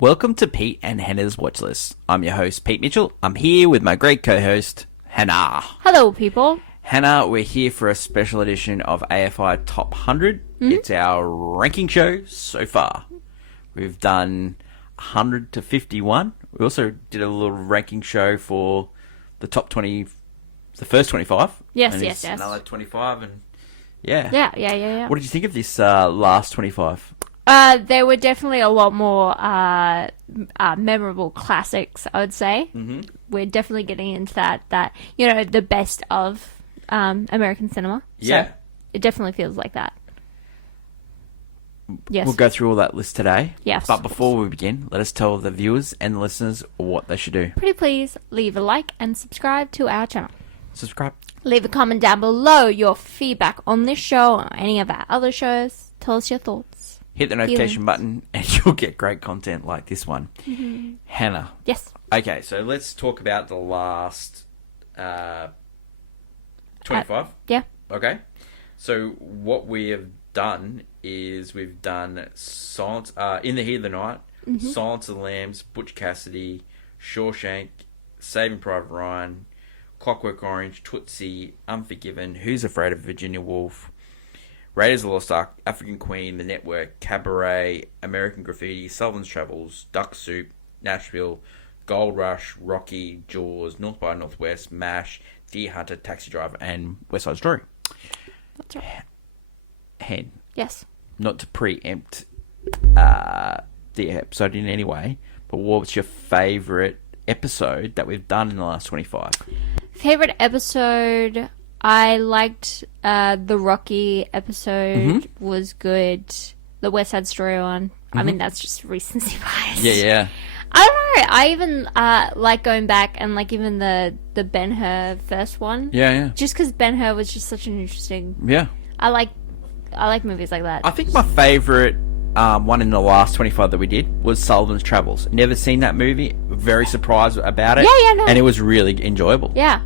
Welcome to Pete and Hannah's Watch List. I'm your host, Pete Mitchell. I'm here with my great co-host, Hannah. Hello, people. Hannah, we're here for a special edition of AFI Top 100. It's our ranking show so far. We've done 100 to 51. We also did a little ranking show for the top 20, the first 25. Yes. Another 25 and yeah. Yeah. What did you think of this last 25? There were definitely a lot more memorable classics, I would say. Mm-hmm. We're definitely getting into that the best of American cinema. Yeah. So it definitely feels like that. Yes. We'll go through all that list today. Yes. But before we begin, let us tell the viewers and the listeners what they should do. Pretty please leave a like and subscribe to our channel. Subscribe. Leave a comment down below your feedback on this show or any of our other shows. Tell us your thoughts. Hit the notification button and you'll get great content like this one. Mm-hmm. Hannah. Yes. Okay, so let's talk about the last 25. Yeah. Okay. So what we have done is we've done Silence, In the Heat of the Night, Silence of the Lambs, Butch Cassidy, Shawshank, Saving Private Ryan, Clockwork Orange, Tootsie, Unforgiven, Who's Afraid of Virginia Woolf, Raiders of the Lost Ark, African Queen, The Network, Cabaret, American Graffiti, Sullivan's Travels, Duck Soup, Nashville, Gold Rush, Rocky, Jaws, North by Northwest, MASH, Deer Hunter, Taxi Driver, and West Side Story. That's right. Hen. Yes. Not to preempt the episode in any way, but what's your favourite episode that we've done in the last 25? Favorite episode... I liked the Rocky episode was good. The West Side Story one. I mean, that's just recency bias. Yeah. I don't know. I even like going back and like even the Ben-Hur first one. Yeah. Just because Ben-Hur was just such an interesting. Yeah. I like movies like that. I think my favourite one in the last 25 that we did was Sullivan's Travels. Never seen that movie. Very surprised about it. Yeah, no. And it was really enjoyable. Yeah.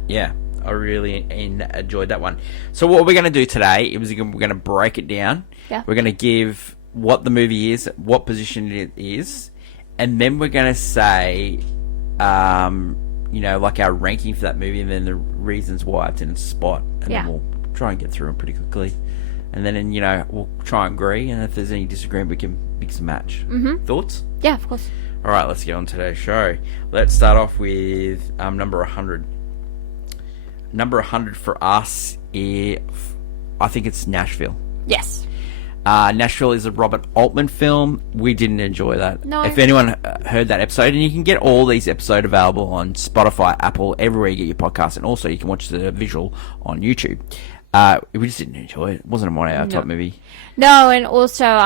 I really enjoyed that one. So what we're going to do today is we're going to break it down. Yeah. We're going to give what the movie is, what position it is, and then we're going to say, like our ranking for that movie and then the reasons why it's in its spot. And then we'll try and get through them pretty quickly. And then, we'll try and agree. And if there's any disagreement, we can mix and match. Mm-hmm. Thoughts? Yeah, of course. All right, let's get on today's show. Let's start off with number 100. Number 100 for us is, I think it's Nashville. Yes. Nashville is a Robert Altman film. We didn't enjoy that. No. If anyone heard that episode, and you can get all these episodes available on Spotify, Apple, everywhere you get your podcast, and also you can watch the visual on YouTube. We just didn't enjoy it. It wasn't one of our top movie. No, and also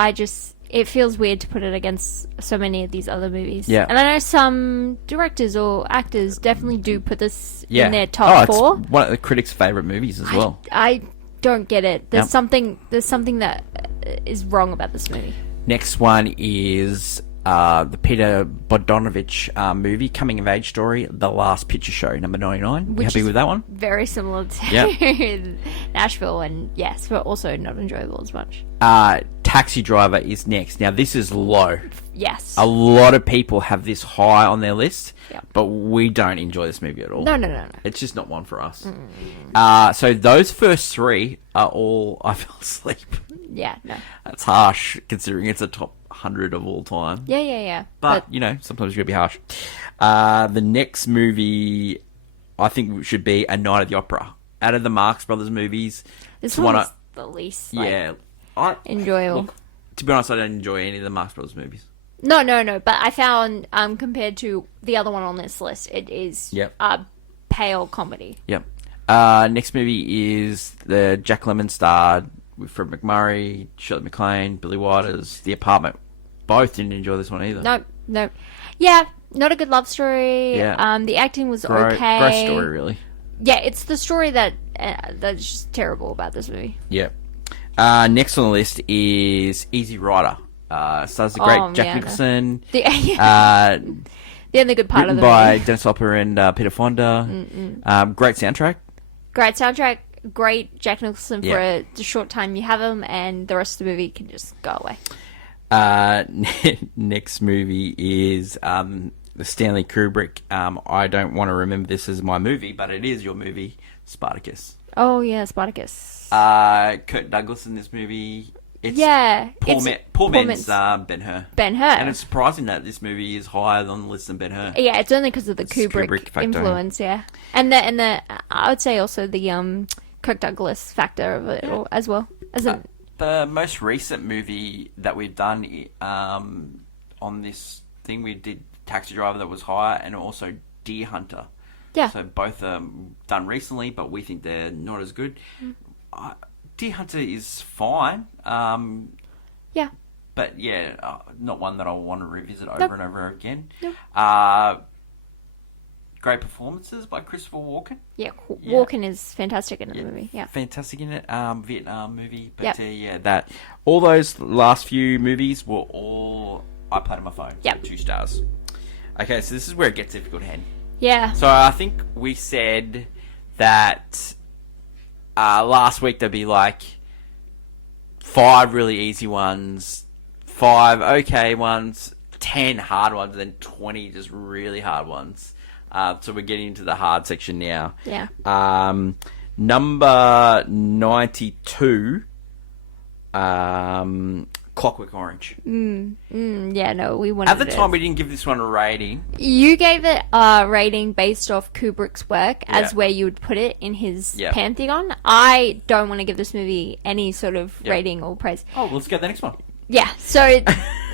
it feels weird to put it against so many of these other movies. Yeah. And I know some directors or actors definitely do put this in their top 4. It's one of the critics' favourite movies as well. I don't get it. There's something that is wrong about this movie. Next one is the Peter Bogdanovich movie, coming of age story, The Last Picture Show, number 99. You happy with that one? Very similar to Nashville, and yes, but also not enjoyable as much. Taxi Driver is next. Now, this is low. Yes. A lot of people have this high on their list, but we don't enjoy this movie at all. No. It's just not one for us. So those first 3 are all I fell asleep. Yeah, no. That's harsh, considering it's a top 100 of all time. Yeah. But sometimes you gotta be harsh. The next movie, I think, should be A Night at the Opera. Out of the Marx Brothers movies, this one is the least enjoyable. Look, to be honest, I don't enjoy any of the Marx Brothers movies. No. But I found, compared to the other one on this list, it is a pale comedy. Yep. Next movie is the Jack Lemmon starred with Fred MacMurray, Shirley MacLaine, Billy Waters, The Apartment. Both didn't enjoy this one either. No. Yeah, not a good love story. Yeah. The acting was okay. Gross story, really. Yeah, it's the story that's just terrible about this movie. Yep. Next on the list is Easy Rider. Stars the great Jack Nicholson. The only good part of the movie. Written by Dennis Hopper and Peter Fonda. Great soundtrack. Great Jack Nicholson for the short time you have him, and the rest of the movie can just go away. Next movie is the Stanley Kubrick. I don't want to remember this as my movie, but it is your movie, Spartacus. Oh yeah, Spartacus. Kirk Douglas in this movie. It's poor man's Ben-Hur. Ben-Hur. And it's surprising that this movie is higher on the list than Ben-Hur. Yeah, it's only because of the Kubrick factor. influence. Yeah, and the I would say also the Kirk Douglas factor of it as well. The most recent movie that we've done on this thing, we did Taxi Driver, that was higher, and also Deer Hunter. Yeah. So both are done recently, but we think they're not as good. Deer Hunter is fine. Yeah. But yeah, not one that I want to revisit over and over again. Nope. Great performances by Christopher Walken. Yeah, Walken is fantastic in the movie. Yeah. Fantastic in it. Vietnam movie. But that all those last few movies were all I played on my phone. Yep. 2 stars. Okay, so this is where it gets difficult, Hen. Yeah. So I think we said that last week there'd be like 5 really easy ones, 5 okay ones, 10 hard ones, and then 20 just really hard ones. So we're getting into the hard section now. Yeah. Number 92, Clockwork Orange. Yeah, no, we wanted At the time, we didn't give this one a rating. You gave it a rating based off Kubrick's work as where you would put it in his pantheon. I don't want to give this movie any sort of rating or praise. Oh, let's get the next one. Yeah, so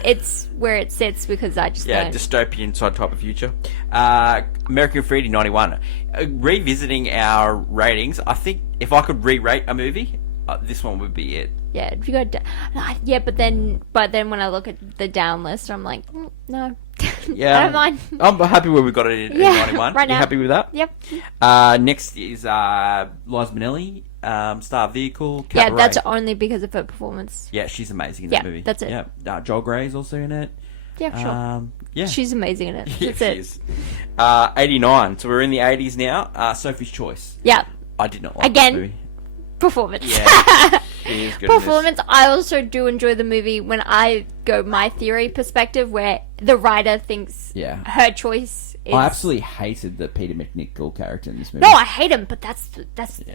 it's where it sits because I just don't. Dystopian side type of future. American Graffiti 91. Revisiting our ratings, I think if I could re-rate a movie, this one would be it. Yeah, if you go but then when I look at the down list, I'm like, no. Yeah, I don't mind. I'm happy where we got it in 91. Right now. You happy with that? Yep. Next is Liza Minnelli, Star Vehicle. Cabaret. Yeah, that's only because of her performance. Yeah, she's amazing in that movie. That's it. Yeah, Joel Grey's also in it. Yeah, sure. Yeah, she's amazing in it. That's she is. 89. So we're in the 80s now. Sophie's Choice. Yeah. I did not like this movie. Performance. Yeah, she is good. Performance. I also do enjoy the movie when I go my theory perspective, where the writer thinks her choice is. I absolutely hated the Peter McNichol character in this movie. No, I hate him, but that's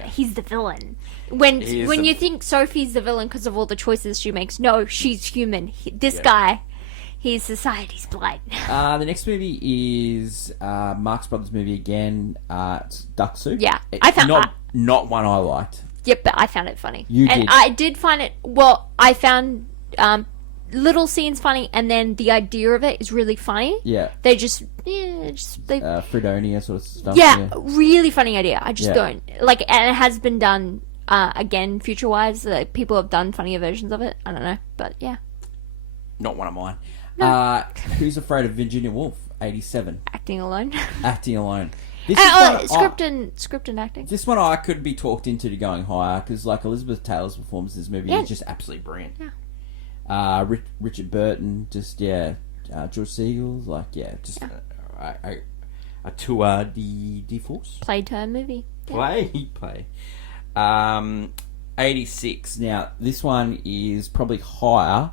he's the villain. When you think Sophie's the villain because of all the choices she makes, no, she's human. This guy, he's society's blight. The next movie is Marx Brothers movie again. It's Duck Soup. Yeah, I found not one I liked. Yep, but I found it funny. I did find it. Well, I found little scenes funny, and then the idea of it is really funny. Yeah, they Fredonia sort of stuff. Yeah, really funny idea. I just don't like, and it has been done again, future wise. People have done funnier versions of it. I don't know, but yeah, not one of mine. No. Who's Afraid of Virginia Woolf? 87. Acting alone. Acting alone. This script and acting. This one I could be talked into going higher because, like, Elizabeth Taylor's performance in this movie is just absolutely brilliant. Yeah. Richard Burton, just George Segal, just a tour de force. Playtime movie. Yeah. Play. 86. Now this one is probably higher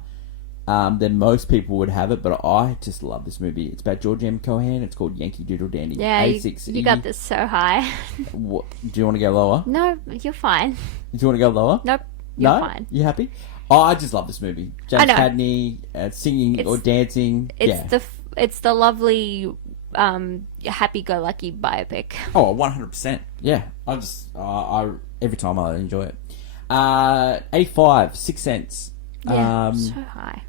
than most people would have it, but I just love this movie. It's about George M. Cohan. It's called Yankee Doodle Dandy. Yeah, 86. You got this so high. What, do you want to go lower? No, you're fine. Do you want to go lower? Nope, you're fine. You happy? Oh, I just love this movie. James Cagney singing or dancing. It's the lovely, happy-go-lucky biopic. Oh, 100%. Yeah, I every time I enjoy it. 85, 6 Cents. Yeah, so high.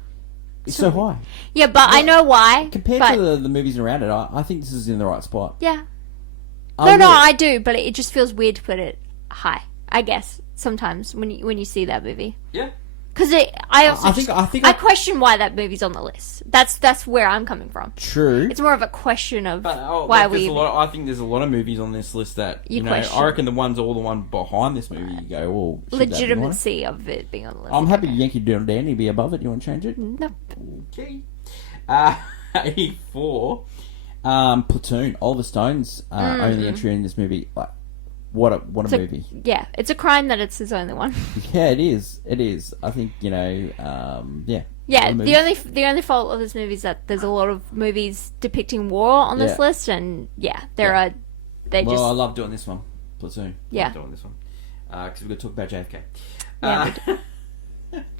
It's so high. Yeah, but I know why. Compared to the movies around it, I think this is in the right spot. Yeah. I do, but it just feels weird to put it high. I guess sometimes when you see that movie. Yeah. Because I question why that movie's on the list. That's where I'm coming from. True. It's more of a question of why we. I think there's a lot of movies on this list that you know. Question. I reckon the one behind this movie, you go, well, legitimacy of it being on the list. I'm happy Yankee Doodle Dandy be above it. You want to change it? No. Okay. 84. Platoon. Oliver Stone's only entry in this movie. Like, what a movie. Yeah, it's a crime that it's his only one. Yeah, it is. I think, Yeah, of the only fault of this movie is that there's a lot of movies depicting war on this Yeah. list, and there Yeah. are. They Well, I just love doing this one. Platoon. Yeah. Love doing this one. Because we're going to talk about JFK. Yeah,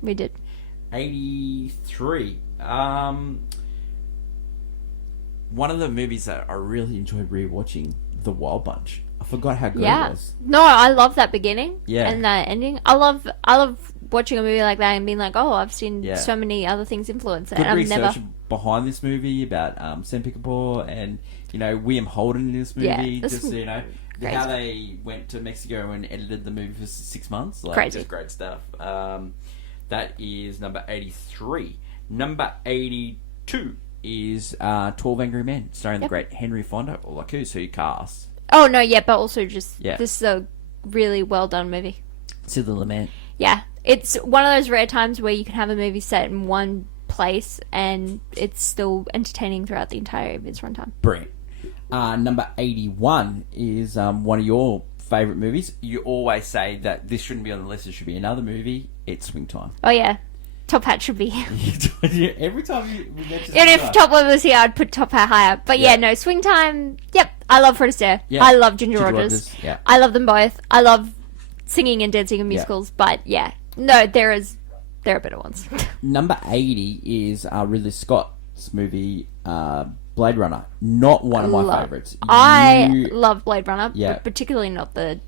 we did. 83. One of the movies that I really enjoyed rewatching, The Wild Bunch. I forgot how good it Yeah, was. no, I love that beginning. Yeah. And that ending. I love watching a movie like that and being like, oh, I've seen so many other things influence it. Good And I've research never. behind this movie about Sam Peckinpah and William Holden in this movie. Yeah, that's Just crazy. how they went to Mexico and edited the movie for 6 months. Crazy. Just great stuff. That is number 83. Number 82 is 12 Angry Men, starring the great Henry Fonda, or like who's who cast. Oh no, yeah, but also just Yeah. this is a really well done movie. Sid the Lament. Yeah, it's one of those rare times where you can have a movie set in one place and it's still entertaining throughout the entire of its runtime. Brilliant. Number 81 is one of your favourite movies. You always say that this shouldn't be on the list, it should be another movie. It's Swing Time. Oh yeah, Top Hat should be. Every time we mention Even if Swing Time. Top Hat was here, I'd put Top Hat higher. But Yeah. no, Swing Time. Yep, I love Fred Astaire. Yeah. I love Ginger Rogers. Yeah. I love them both. I love singing and dancing in musicals. But no, there are better ones. Number 80 is Ridley Scott's movie Blade Runner. Not one of my favourites. I love Blade Runner, Yeah. but particularly not the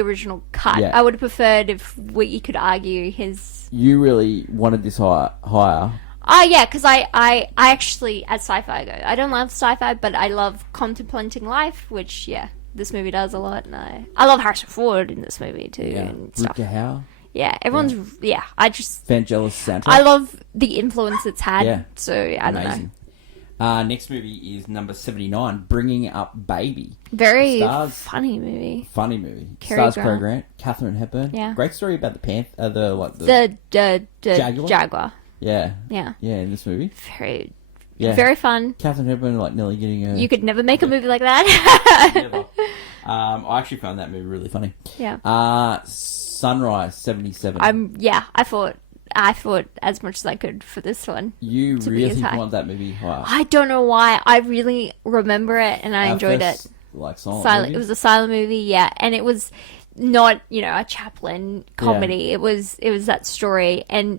original cut. Yeah. I would have preferred if you could argue his. You really wanted this higher. Yeah, because I actually, as sci-fi go, I don't love sci-fi, but I love contemplating life, which this movie does a lot, and I love Harrison Ford in this movie too and stuff. Rutger Hauer. Yeah, everyone's I just Vangelis soundtrack. I love the influence it's had. Yeah. So I don't know. Next movie is number 79, Bringing Up Baby. Very Stars- funny movie. Funny movie. Cary Stars Grant. Cary Grant, Catherine Hepburn. Yeah. Great story about the panther. The Jaguar? Jaguar. Yeah. Yeah. Yeah, in this movie. Very Yeah. very fun. Catherine Hepburn nearly getting a. You could never make a movie like that. Never. I actually found that movie really funny. Yeah. Sunrise 77. I fought as much as I could for this one. You to be really as high. want that movie higher. I don't know why. I really remember it and I enjoyed it. Like silent Silent. movie? It was a silent movie, yeah, and it was not a Chaplin comedy. It was that story, and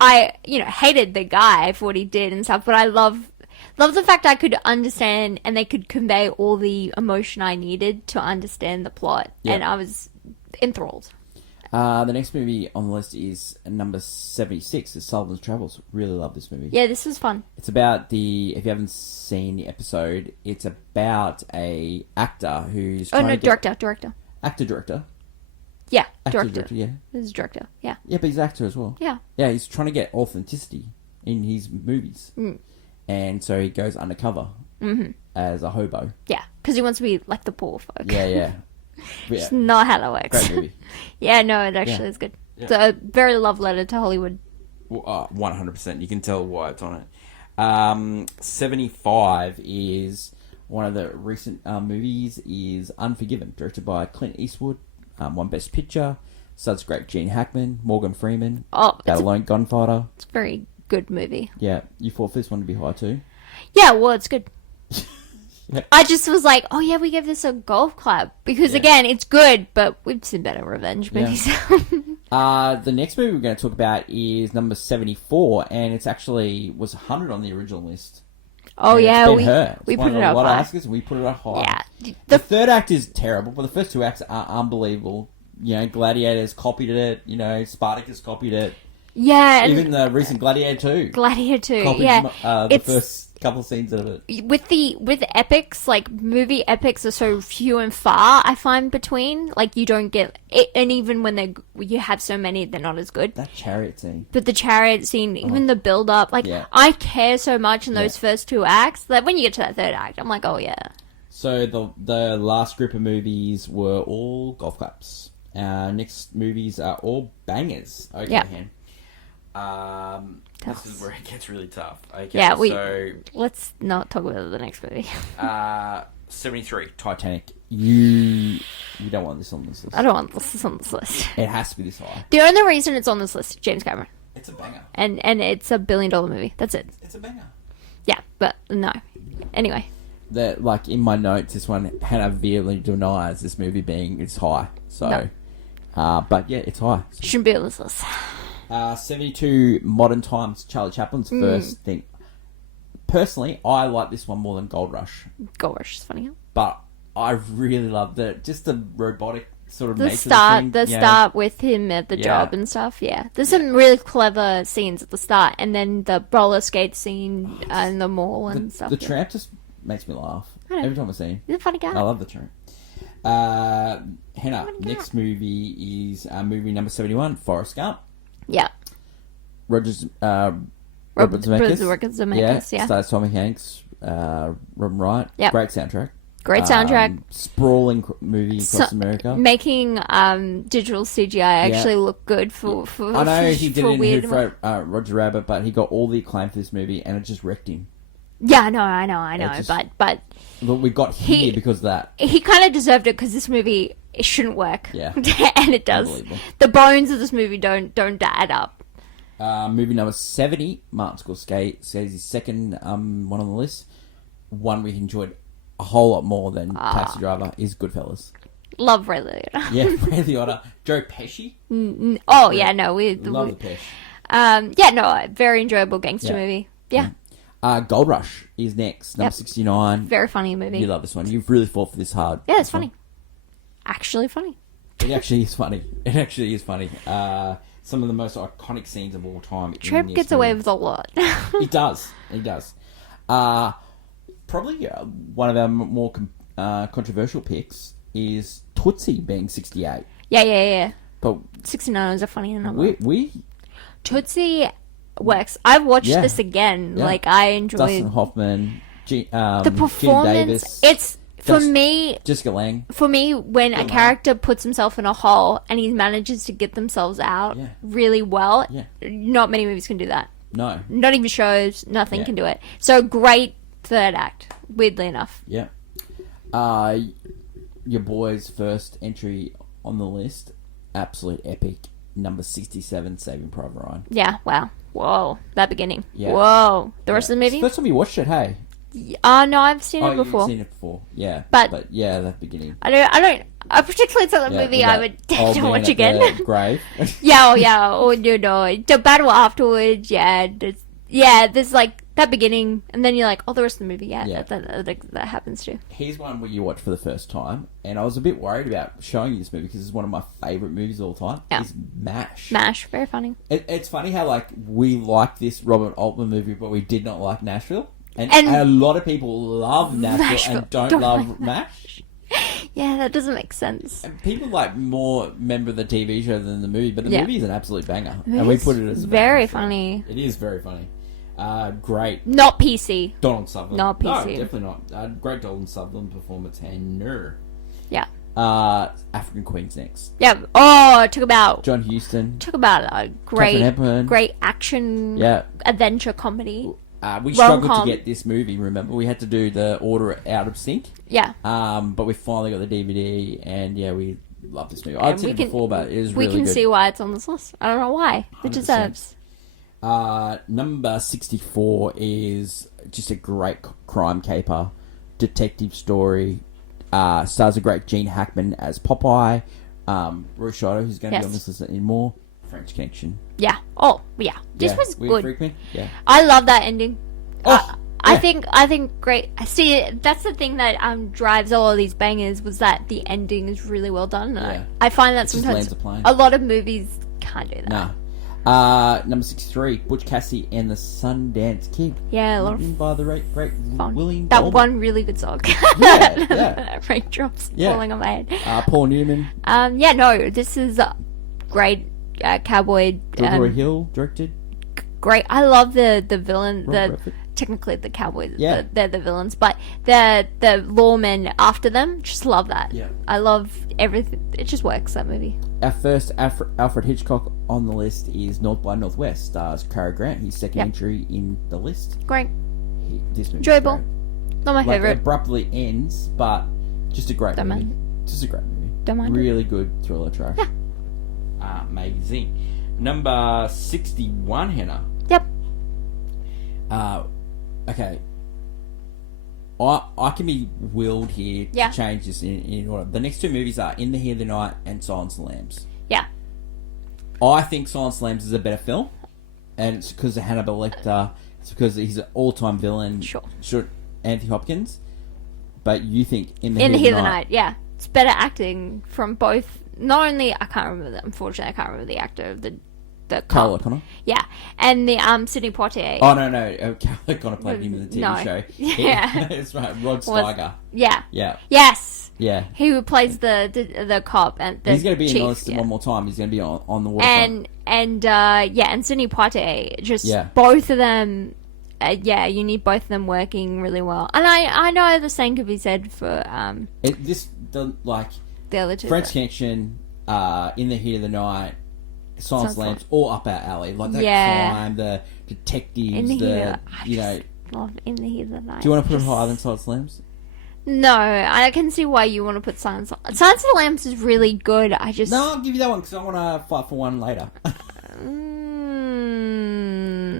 I hated the guy for what he did and stuff, but I love the fact I could understand and they could convey all the emotion I needed to understand the plot, Yeah. and I was enthralled. The next movie on the list is number 76. Is Sullivan's Travels. Really love this movie. Yeah, this was fun. It's about if you haven't seen the episode, it's about a actor who's Oh trying no, to get... director. Director. Yeah, Actor, director. yeah. This is director. Yeah, Yeah, but he's an actor as well. yeah. Yeah, he's trying to get authenticity in his movies. And so he goes undercover as a hobo. Yeah, because he wants to be like the poor folk. Yeah, yeah. It's not how that works. Great movie. Yeah, no, it actually is good. Yeah. It's a very love letter to Hollywood. 100%. You can tell why it's on it. 75 is one of the recent movies is Unforgiven, directed by Clint Eastwood. Won Best Picture. Stars great Gene Hackman, Morgan Freeman. Oh, That Alone Gunfighter. it's a very good movie. Yeah, you thought this one to be high too. Yeah, well, it's good. Yeah. I just was like, oh yeah, we gave this a golf clap because again, it's good, but we've seen better revenge movies. The next movie we're going to talk about is number 74, and it's actually was 100 on the original list. Oh And yeah, it's been her. It's we won put it a up lot high. of Oscars, and we put it up high. Yeah, The third act is terrible, but the first two acts are unbelievable. Gladiators copied it. Spartacus copied it. yeah, and Even the recent Gladiator 2 Gladiator 2. copied Yeah, the it's first couple of scenes of it. with epics, like movie epics are so few and far. I find between you don't get it, and even when you have so many, they're not as good. That chariot scene. But the chariot scene, even the build up, Yeah. I care so much in those first two acts that when you get to that third act, I'm like, oh yeah. So the last group of movies were all golf claps. Next movies are all bangers. Okay, Yeah. This is where it gets really tough. Okay, Yeah, so let's not talk about the next movie. 73. Titanic. You don't want this on this list. I don't want this on this list. It has to be this high. The only reason it's on this list, James Cameron. It's a banger. and it's a $1 billion movie. That's it. It's a banger. Yeah, but no. Anyway, That, like, in my notes, this one, Hannah vehemently denies this movie being it's high. So, No. but yeah, it's high. shouldn't be on this list. 72 Modern Times, Charlie Chaplin's first thing. Personally, I like this one more than Gold Rush, Gold Rush is funny. but I really love just the robotic sort of The nature start, of the thing. start with him at the Yeah. job and stuff. Yeah, there's some really clever scenes at the start, and then the roller skate scene in the mall and stuff. The yeah. tramp just makes me laugh I know. every time I see him. He's a funny guy. I love the tramp. Hannah, next movie is movie number 71, Forrest Gump. Yeah, Robert Robert Zemeckis. Zemeckis. Yeah, Stars Tommy Hanks, Robin Wright. Yep. Great soundtrack. Great soundtrack. Sprawling movie across America. Making digital CGI actually look good for I know he did for it in weird. Who Framed Roger Rabbit, but he got all the acclaim for this movie, and it just wrecked him. Yeah, I know, just- but But we got here because of that. he kind of deserved it because this movie it shouldn't work. Yeah. and it does. Unbelievable. The bones of this movie don't add up. Movie number 70, Martin Scorsese's second one on the list. One we enjoyed a whole lot more than Taxi Driver is Goodfellas. Love Ray Liotta. Yeah, Ray Liotta. Joe Pesci. Oh yeah, no, Love the Pesci. yeah, no, a very enjoyable gangster Yeah. movie. Yeah, Gold Rush is next, number Yep. 69. very funny movie. You love this one. You've really fought for this hard. Yeah, it's funny. Actually funny. It actually is funny. It actually is funny. Some of the most iconic scenes of all time. Trip gets away with a lot. It does. It does. Probably one of our more controversial picks is Tootsie being 68. yeah. But 69 is a funny number. we Tootsie works. I've watched Yeah. this again. Yeah. Like I enjoyed Dustin Hoffman, the Gene performance. Davis, It's for Dust- me. Jessica Lange. For me, when a character puts himself in a hole and he manages to get themselves out Yeah. really well, Yeah. not many movies can do that. No. Not even shows, nothing Yeah. can do it. So great third act, weirdly enough. Yeah. Your boy's first entry on the list, absolute epic. Number 67, Saving Private Ryan. Yeah, wow. Whoa, that beginning. Yeah. Whoa. The rest of the It's movie? first time you watched it, hey? No, I've seen it before. You've seen it before. Yeah. But yeah, that beginning. Particularly it's not a Yeah, movie with I that would old to man watch at again. the grave. yeah, oh, the battle afterwards, there's like that beginning, and then you're like, oh, the rest of the movie, Yeah. that happens too. Here's one where you watch for the first time, and I was a bit worried about showing you this movie because it's one of my favourite movies of all time. Yeah. Is MASH. MASH, very funny. It's funny how like we like this Robert Altman movie, but we did not like Nashville, and And- a lot of people love Nashville Nashville, and don't don't love like MASH. Yeah, that doesn't make sense. And people like more remember the TV show than the movie, but the Yeah. movie is an absolute banger, and we It's put it as a very banger, so funny. It is very funny. Great. Not PC. Donald Sutherland. Not No, PC. definitely not. Great Donald Sutherland performance and Yeah. African Queen's next. Yeah. Oh, talk about John Huston. a great, Hepburn. great action Yeah. adventure comedy. We struggled to Rom-com. get this movie, remember? We had to do the order out of sync. Yeah. But we finally got the DVD, and yeah, we love this movie. I'd And seen it before, but it is we really can good. see why it's on this list. I don't know why. It 100%. deserves. Number 64 is just a great crime caper, detective story. Stars a great Gene Hackman as Popeye. Roy Scheider, who's going to Yes. be on this list in more. French Connection. Yeah. Oh, yeah. This Yeah, was Weird good. Freakman? Yeah. I love that ending. Oh, I yeah. think great. See, that's the thing that drives all of these bangers was that the ending is really well done. And Yeah. I find that It just sometimes lands a plane. a lot of movies can't do that. Nah. Number 63, Butch Cassidy and the Sundance Kid. Yeah, a lot of Written by the great fun. William That Goldman. one really good song. Yeah. Raindrops Yeah. falling on my head. Paul Newman. Yeah, no, this is great. Cowboy. Gilroy Hill directed. Great. I love the villain. Rob Redford. Technically the cowboys. Yeah. They're the villains, but the lawmen after them. Just love that. Yeah. I love everything. It just works, that movie. Our first Alfred Hitchcock on the list is North by Northwest. Stars Cary Grant. His second Yep. entry in the list. Great. This movie Enjoyable. Not my Like, favorite. abruptly ends, but just a great Don't movie. mind. Just a great movie. Don't mind it. Really good thriller track. Yeah. Amazing. Number 61, Hannah. Yep. Okay. I can be willed here Yeah. to change this in order. The next two movies are In the Heat of the Night and Silence of the Lambs. Yeah. I think Silence of the Lambs is a better film, and it's because of Hannibal Lecter. It's because he's an all-time villain. Sure. Anthony Hopkins. But you think In the Heat Heat of the Night, yeah. It's better acting from both. Not only, I can't remember unfortunately, I can't remember the actor of the Carl cop. O'Connor? Yeah. And the Sidney Poitier. Oh, no. Carl O'Connor played him in the TV No. show. Yeah. That's right. Rod Steiger. Yeah. Yeah. Yes. Yeah. He plays the cop and the He's going to be chief, in the list yeah. one more time. He's going to be on the waterfront. And Sidney Poitier, just both of them. You need both of them working really well. And I know the same could be said for the other two. French Connection, In the Heat of the Night, Silence of the Lambs, all up our alley. Like that crime, the detectives, love In the Heat of the Night. Do you want to put it higher than Silence of the Lambs? No, I can see why you want to put Silence of the Lambs is really good. No, I'll give you that one because I want to fight for one later.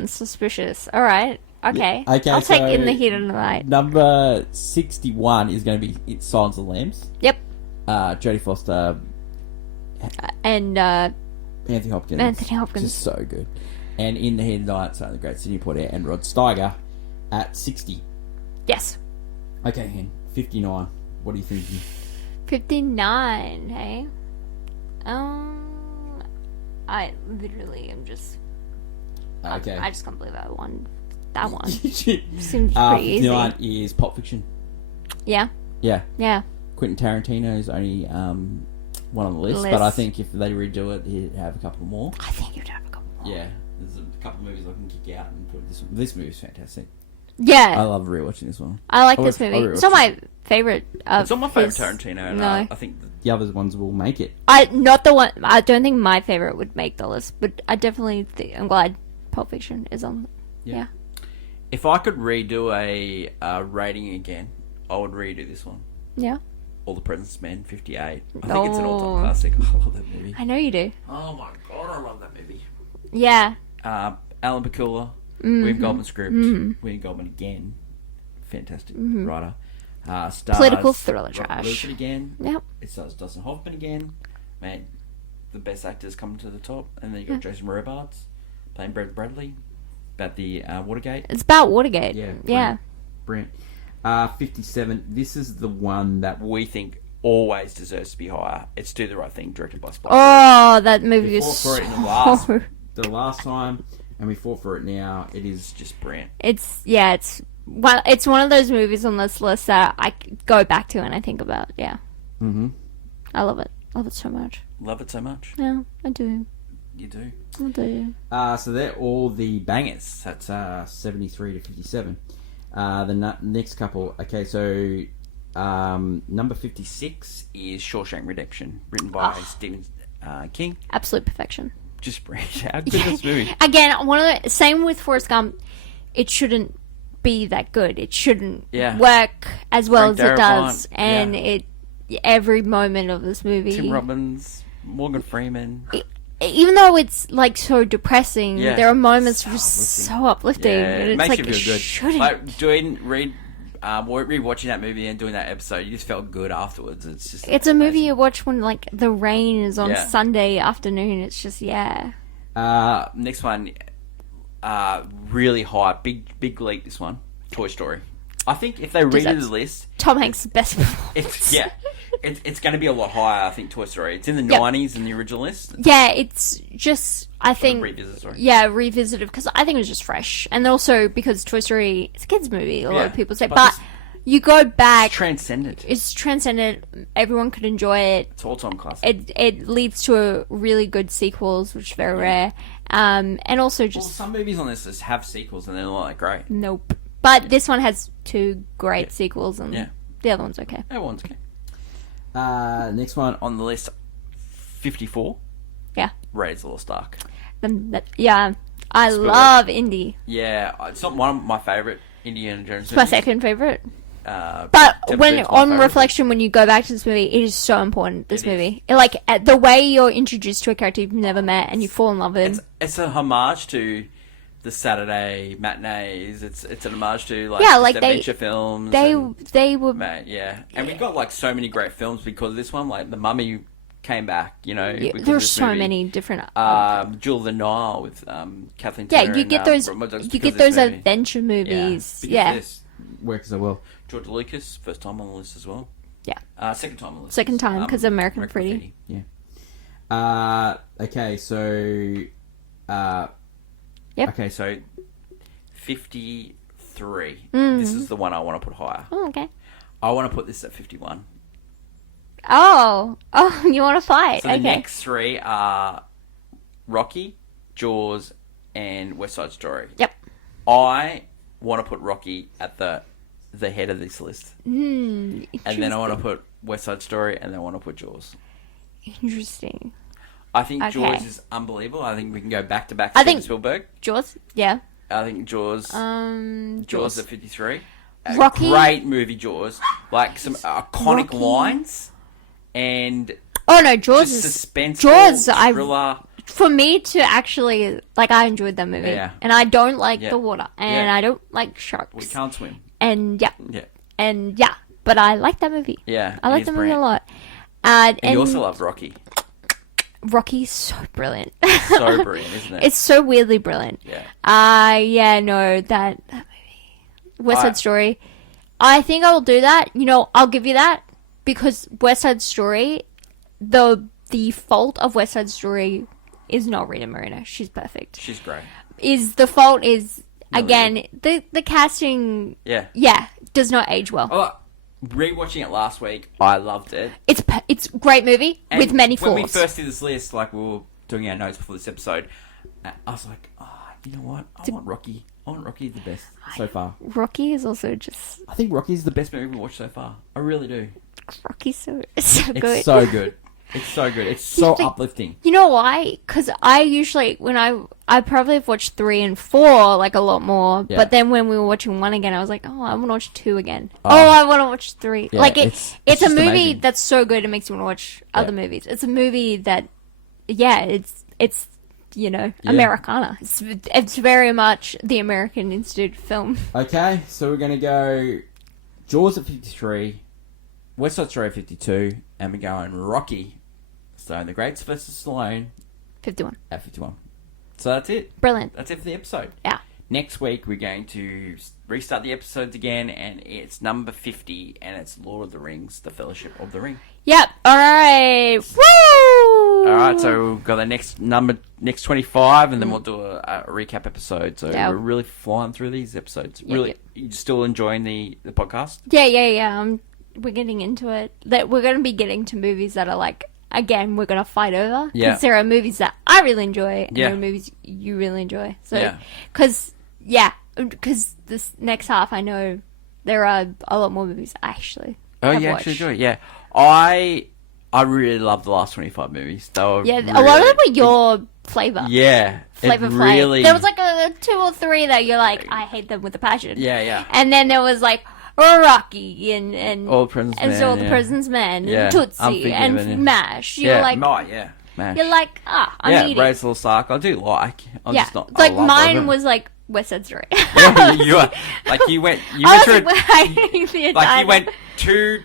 Suspicious. All right. Okay. Okay, I'll take so In the Heat of the Night. Number 61 is going to be Silence of the Lambs. Yep. Jodie Foster. And Anthony Hopkins. Anthony Hopkins. Just so good. And In the Heat of the Night, so the great Sidney Poitier and Rod Steiger at 60. Yes. Okay, Hen. 59. What are you thinking? 59, hey? I literally am just... Okay. I just can't believe I won that one. Seems pretty easy. 59 is Pulp Fiction. Yeah? Yeah. Yeah. Quentin Tarantino is only one on the list, but I think if they redo it, he'd have a couple more. I think you'd have a couple more. Yeah. There's a couple of movies I can kick out and put this one. This movie's fantastic. Yeah. I love rewatching this one. I like this movie. It's not my favourite. It's not my favourite Tarantino. And No. I think The other ones will make it. Not the one. I don't think my favourite would make the list, but I definitely think. I'm glad Pulp Fiction is on. Yeah. if I could redo a rating again, I would redo this one. Yeah. All the President's Men, 58. I think it's an all-time classic. I love that movie. I know you do. Oh my god, I love that movie. Yeah. Alan Pakula, William Goldman script, William Goldman again, fantastic writer. Stars Political thriller Robert trash. Redford again. Yep. It stars Dustin Hoffman again. Man, the best actors coming to the top, and then you got Jason Robards playing Brett Bradley about the Watergate. It's about Watergate. Yeah. Yeah. Brilliant. 57. This is the one that We think always deserves to be higher. It's Do the Right Thing, directed by Spike. Oh, that movie we is fought for it in so... the last time, and we fought for it now. It is Just brilliant. It's one of those movies on this list that I go back to and I think about. Yeah. Mm-hmm. I love it. Love it so much. Love it so much. Yeah, I do. You do. I do. So they're all the bangers. That's 73 to 57. The next couple. Okay, so number 56 is Shawshank Redemption, written by Stephen King. Absolute perfection. Just brilliant. How good is this movie? Again, one of the same with Forrest Gump. It shouldn't be that good. It shouldn't Yeah. work as well Frank as it does. Darabont, And yeah. every moment of this movie, Tim Robbins, Morgan Freeman. even though it's like so depressing, Yeah. there are moments So just uplifting. so uplifting. Yeah, and it it's makes like you it feel good. shouldn't. Like rewatching that movie and doing that episode, you just felt good afterwards. It's a movie you watch when like the rain is on Yeah. Sunday afternoon. It's just Next one, really high, big leap. This one, Toy Story. I think if they redo the list, Tom Hanks' best performance. it's going to be a lot higher. I think Toy Story. It's in the Yep. 90s in the original list. Yeah, it's just I think revisited because I think it was just fresh, and also because Toy Story it's a kids movie. A lot of people say, but you go back, It's transcendent. It's transcendent. Everyone could enjoy it. It's all-time classic. It leads to a really good sequels, which is very rare. And also Well, just some movies on this just have sequels and they're not that great. nope. But this one has two great sequels, and the other one's okay. Everyone's okay. next one. On the list, 54. Yeah. Raiders of the Lost Ark. I love Indy. Yeah, it's not one of my favourite Indiana Jones It's my movies. second favorite. But when episode's my on favourite. reflection, when you go back to this movie, it is so important. This It is. movie, like the way you're introduced to a character you've never met and you fall in love with him. It's a homage to the Saturday matinees. It's an homage to like, Yeah, just like adventure films. They were Mate, yeah, and we've got like so many great films because of this one. Like The Mummy came back, you know. yeah, because there of are this so movie. many different. Jewel of the Nile with Kathleen Yeah, Turner you and, get those. Brooke Murdoch You because get of this those movie. adventure movies. Because Yeah, this. Works so well. George Lucas, first time on the list as well. yeah. Second time on the list. Second time, 'cause American Graffiti. Yeah. Okay, so. Yep. Okay, so 53. Mm-hmm. This is the one I want to put higher. Oh, okay. I want to put this at 51. Oh, you want to fight? So the Okay. next three are Rocky, Jaws, and West Side Story. Yep. I want to put Rocky at the head of this list. Hmm. And then I want to put West Side Story, and then I want to put Jaws. Interesting. I think Okay. Jaws is unbelievable. I think we can go back to back I to think- Spielberg. Jaws. Yeah. I think Jaws Jaws. at 53. Rocky- Great movie, Jaws. Like some iconic Rocky. lines and Oh no, Jaws just is suspense. Jaws, Thriller. for me to actually like. I enjoyed that movie, Yeah. and I don't like Yeah. the water, and Yeah. I don't like sharks, We can't swim. and Yeah. but I like that movie. Yeah. I it like is the movie brilliant. a lot. And And you also love Rocky. Rocky's so brilliant. So brilliant, isn't it? It's so weirdly brilliant. Yeah. Yeah, no, that movie. West I- Side Story. I think I will do that. You know, I'll give you that because West Side Story, the fault of West Side Story is not Rita Moreno. She's perfect. She's great. The fault is Really again the casting. Yeah. Yeah, does not age well. Oh, rewatching it last week, I loved it. It's a great movie And with many when we flaws. first did this list, like we were doing our notes before this episode, I was like, you know what? I want Rocky. I want Rocky the best so far. Rocky is also just I think Rocky's the best. Best movie we watched so far. I really do. Rocky's so good. It's so good. It's so good. It's so think- uplifting. You know why? Because I usually, when I probably have watched 3 and 4 like a lot more, Yeah. but then when we were watching 1 again, I was like, oh, I want to watch 2 again. Oh, I want to watch 3. Yeah, like it's it's a just movie amazing. that's so good it makes you want to watch other movies. It's a movie that, yeah, it's you know, Yeah. Americana. It's very much the American Institute film. Okay, so we're gonna go Jaws at 53, West Side Story at 52, and we're going Rocky. So The Greats versus Stallone 51. at 51. So that's it. Brilliant. That's it for the episode. Yeah. Next week, we're going to restart the episodes again, and it's number 50, and it's Lord of the Rings, The Fellowship of the Ring. Yep. All right. Woo! All right, so we've got the next 25, and then we'll do a recap episode. So Yeah. we're really flying through these episodes. Yeah, really, yeah. you still enjoying the podcast? Yeah. We're getting into it. That we're going to be getting to movies that are like, again, we're going to fight over. Yeah. Because there are movies that I really enjoy, and Yeah. there are movies you really enjoy. So, Yeah. because this next half, I know there are a lot more movies I actually. Oh, have you watched. actually enjoy it? Yeah. I really love the last 25 movies. They were Yeah, a lot of them really- were your flavor. Yeah. Flavor it Flav. really... There was like a 2 or 3 that you're like, I hate them with a passion. Yeah. And then there was like Rocky and All the President's and Men, so All the yeah. President's Men Yeah, and Tootsie Unforgiven, and yeah. MASH. You're like, MASH. you're like, I'm yeah, eating. Raise a Little Sark. I do like. I'm Yeah, just not. like I love mine them. was like West Side Story. Yeah, you are. Like you went I through. was waiting the entire Like you went 2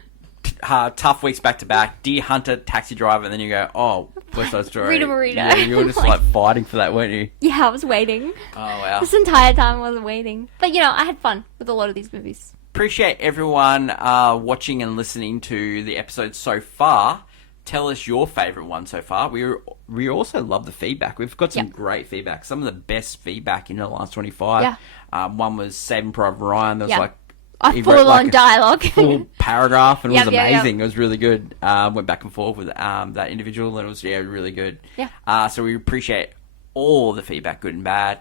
tough weeks back to back. Deer Hunter, Taxi Driver, and then you go, oh, West Side Story. Rita Morita. Yeah, you were just like fighting for that, weren't you? Yeah, I was waiting. Oh wow. This entire time I was waiting. But you know, I had fun with a lot of these movies. Appreciate everyone watching and listening to the episode so far. Tell us your favourite one so far. We also love the feedback. We've got some Yep. great feedback. Some of the best feedback in the last 25. Yeah. One was Saving Private Ryan. There was Yeah. like A he wrote, full like, on a dialogue. full paragraph, and it Yep, was yep, yep. amazing. It was really good. Went back and forth with that individual, and it was really good. Yeah. So we appreciate all the feedback, good and bad.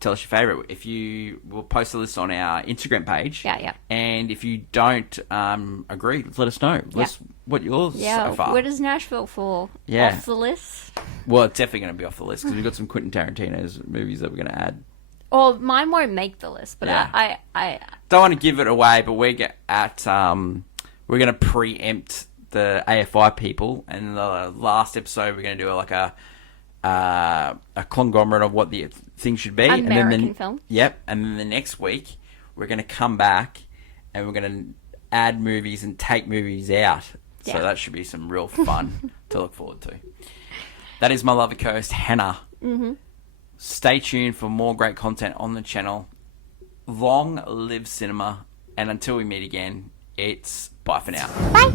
Tell us your favourite. If you will post a list on our Instagram page. Yeah. And if you don't agree, let us know. What yours Yeah, so far. where does Nashville fall? Yeah. Off the list? Well, it's definitely going to be off the list because we've got some Quentin Tarantino's movies that we're going to add. Or mine won't make the list, but Yeah. I Don't want to give it away, but we're we're going to preempt the AFI people, and the last episode we're going to do like a conglomerate of what the thing should be. American film. Yep, and then the next week we're going to come back and we're going to add movies and take movies out. So Yeah. that should be some real fun to look forward to. That is my lovely co-host, Hannah. Mm-hmm. Stay tuned for more great content on the channel. Long live cinema. And until we meet again, it's bye for now. Bye.